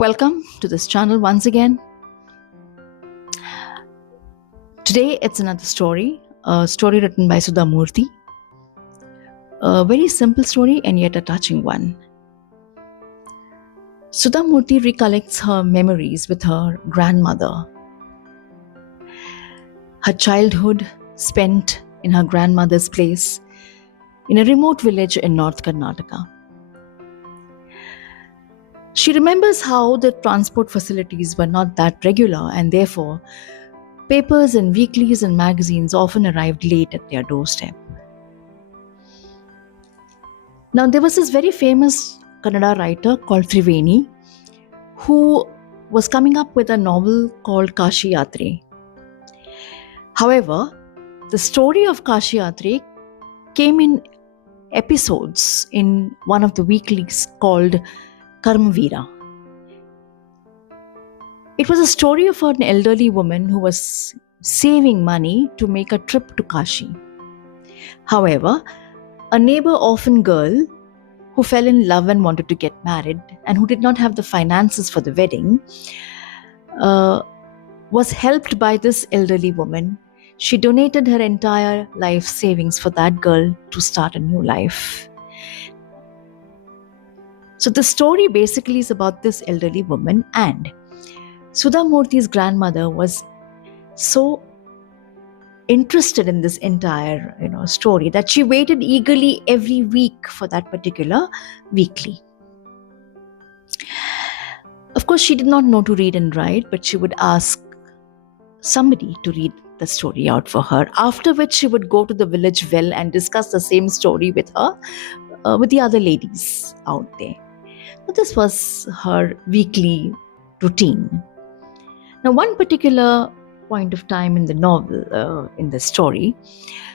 Welcome to this channel once again. Today it's another story, a story written by Sudha Murty. A very simple story and yet a touching one. Sudha Murty recollects her memories with her grandmother. Her childhood spent in her grandmother's place in a remote village in North Karnataka. She remembers how the transport facilities were not that regular and therefore papers and weeklies and magazines often arrived late at their doorstep. Now, there was this very famous Kannada writer called Triveni who was coming up with a novel called Kashi Yatre. However, the story of Kashi Yatre came in episodes in one of the weeklies called Karmavira. It was a story of an elderly woman who was saving money to make a trip to Kashi. However, a neighbor orphan girl who fell in love and wanted to get married and who did not have the finances for the wedding was helped by this elderly woman. She donated her entire life savings for that girl to start a new life. So the story basically is about this elderly woman, and Sudha Murty's grandmother was so interested in this entire story that she waited eagerly every week for that particular weekly. Of course, she did not know to read and write, but she would ask somebody to read the story out for her, after which she would go to the village well and discuss the same story with her, with the other ladies out there. So this was her weekly routine. Now, one particular point of time in the novel, in the story,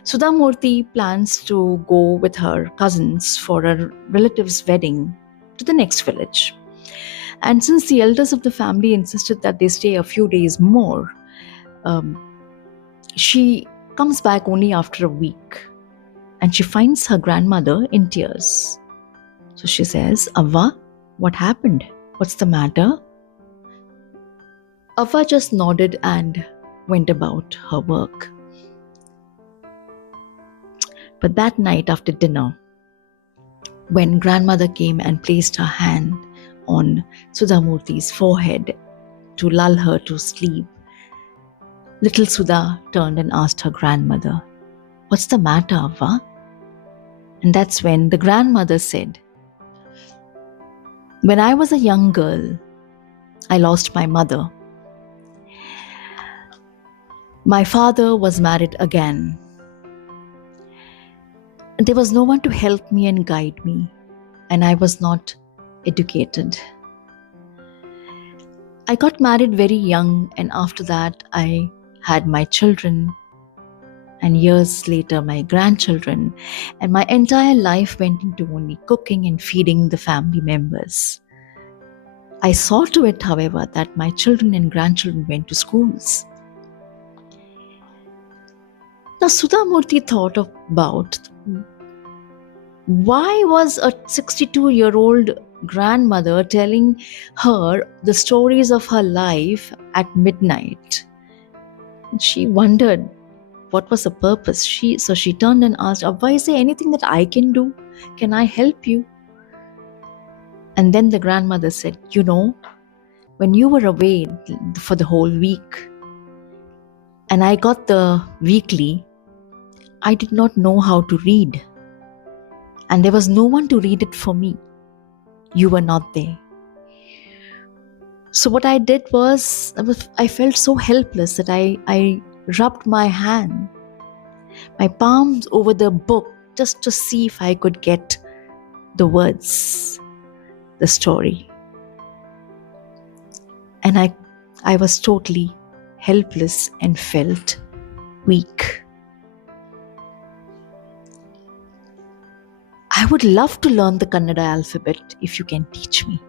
Sudha Murty plans to go with her cousins for a relative's wedding to the next village. And since the elders of the family insisted that they stay a few days more, she comes back only after a week and she finds her grandmother in tears. So she says, "Avva, what happened? What's the matter?" Avva just nodded and went about her work. But that night after dinner, when grandmother came and placed her hand on Sudha Murty's forehead to lull her to sleep, little Sudha turned and asked her grandmother, "What's the matter, Avva?" And that's when the grandmother said, "When I was a young girl, I lost my mother. My father was married again. There was no one to help me and guide me, and I was not educated. I got married very young, and after that I had my children, and years later my grandchildren, and my entire life went into only cooking and feeding the family members. I saw to it, however, that my children and grandchildren went to schools." Now, Sudha Murty thought about why was a 62-year-old grandmother telling her the stories of her life at midnight. She wondered what was the purpose. So she turned and asked, "Avva, is there anything that I can do? Can I help you?" And then the grandmother said, "When you were away for the whole week and I got the weekly, I did not know how to read. And there was no one to read it for me. You were not there. So what I did was, I felt so helpless that I rubbed my palms over the book just to see if I could get the words, the story. And I was totally helpless and felt weak. I would love to learn the Kannada alphabet if you can teach me."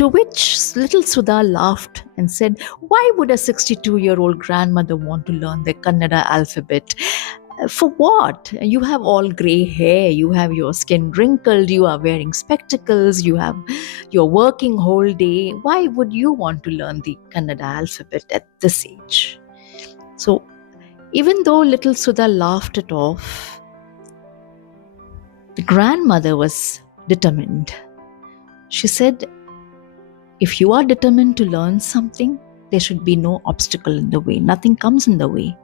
To which little Sudha laughed and said, "Why would a 62-year-old grandmother want to learn the Kannada alphabet? For what? You have all gray hair, you have your skin wrinkled, you are wearing spectacles, you're working whole day. Why would you want to learn the Kannada alphabet at this age? So even though little Sudha laughed it off, the grandmother was determined. She said, if you are determined to learn something, there should be no obstacle in the way. Nothing comes in the way.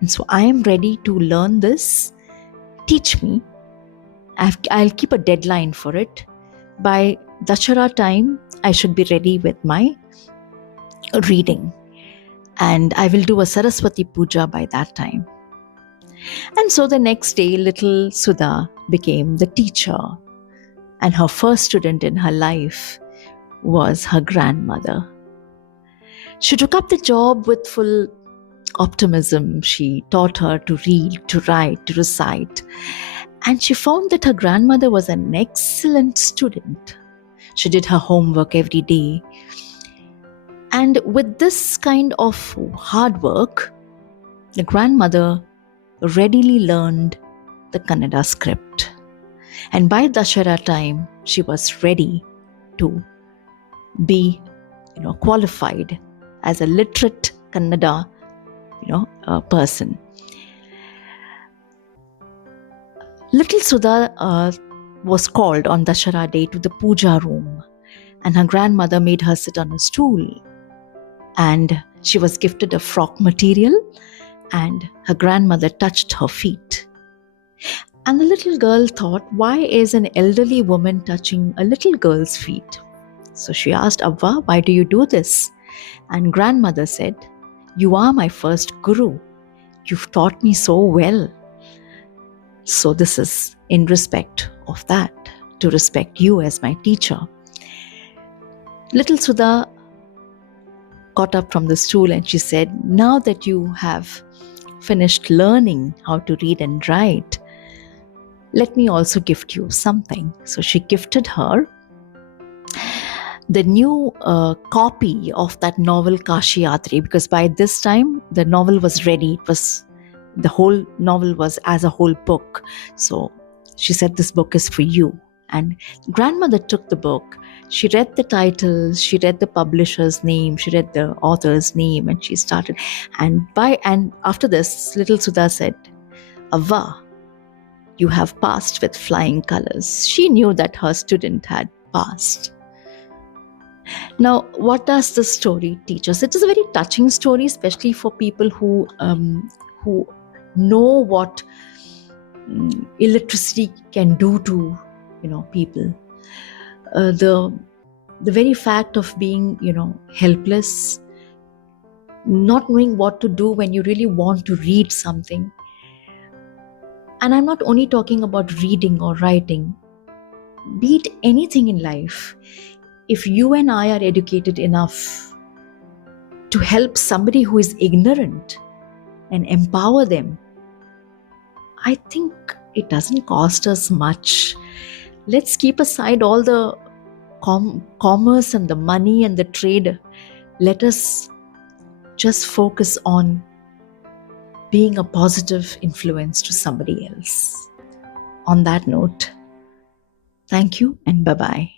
And so I am ready to learn this. Teach me. I'll keep a deadline for it. By Dashara time, I should be ready with my reading. And I will do a Saraswati Puja by that time. And so the next day, little Sudha became the teacher. And her first student in her life was her grandmother. She took up the job with full optimism. She taught her to read, to write, to recite. And she found that her grandmother was an excellent student. She did her homework every day. And with this kind of hard work, the grandmother readily learned the Kannada script. And by Dashara time, she was ready to be, qualified as a literate Kannada, person. Little Sudha was called on Dashara day to the puja room, and her grandmother made her sit on a stool. And she was gifted a frock material, and her grandmother touched her feet. And the little girl thought, why is an elderly woman touching a little girl's feet? So she asked, Avva, why do you do this? And grandmother said, you are my first guru. You've taught me so well. So this is in respect of that, to respect you as my teacher. Little Sudha got up from the stool and she said, now that you have finished learning how to read and write, let me also gift you something. So she gifted her the new copy of that novel Kashi Yatri, because by this time the novel was ready. The whole novel was as a whole book. So she said, this book is for you. And grandmother took the book. She read the title, she read the publisher's name, she read the author's name, and she started. And after this, little Sudha said, Avva, you have passed with flying colors. She knew that her student had passed. Now, what does this story teach us? It is a very touching story, especially for people who know what illiteracy can do to people. The very fact of being helpless, not knowing what to do when you really want to read something. And I'm not only talking about reading or writing, be it anything in life. If you and I are educated enough to help somebody who is ignorant and empower them, I think it doesn't cost us much. Let's keep aside all the commerce and the money and the trade. Let us just focus on being a positive influence to somebody else. On that note, thank you and bye-bye.